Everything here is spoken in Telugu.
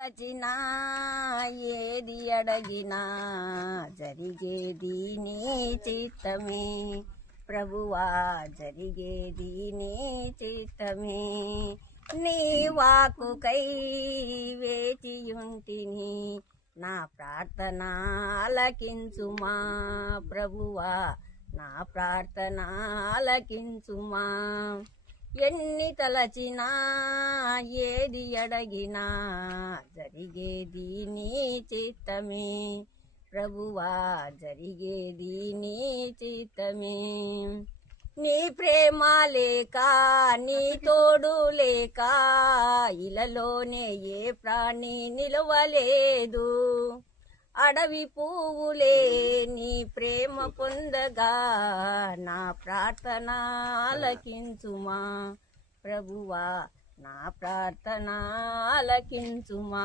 రచినా ఏది అడగినా జరిగేది నీ చిత్తమే ప్రభువా, జరిగేది నీ చిత్తమే. నీ వాక్కుకై వేచియుంటిని, నా ప్రార్థన ఆలకించుమా ప్రభువా, నా ప్రార్థన ఆలకించుమా. ఎన్ని తలచినా ఏది అడగినా జరిగేది నీ చిత్తమే ప్రభువా, జరిగేది నీ చిత్తమే. నీ ప్రేమ లేక నీ తోడు లేక ఇలలోనే ఏ ప్రాణి నిలవలేదు. అడవి పువ్వులే నీ ప్రేమ పొందగా, నా ప్రార్థన ఆలకించుమా ప్రభువా, నా ప్రార్థన ఆలకించుమా.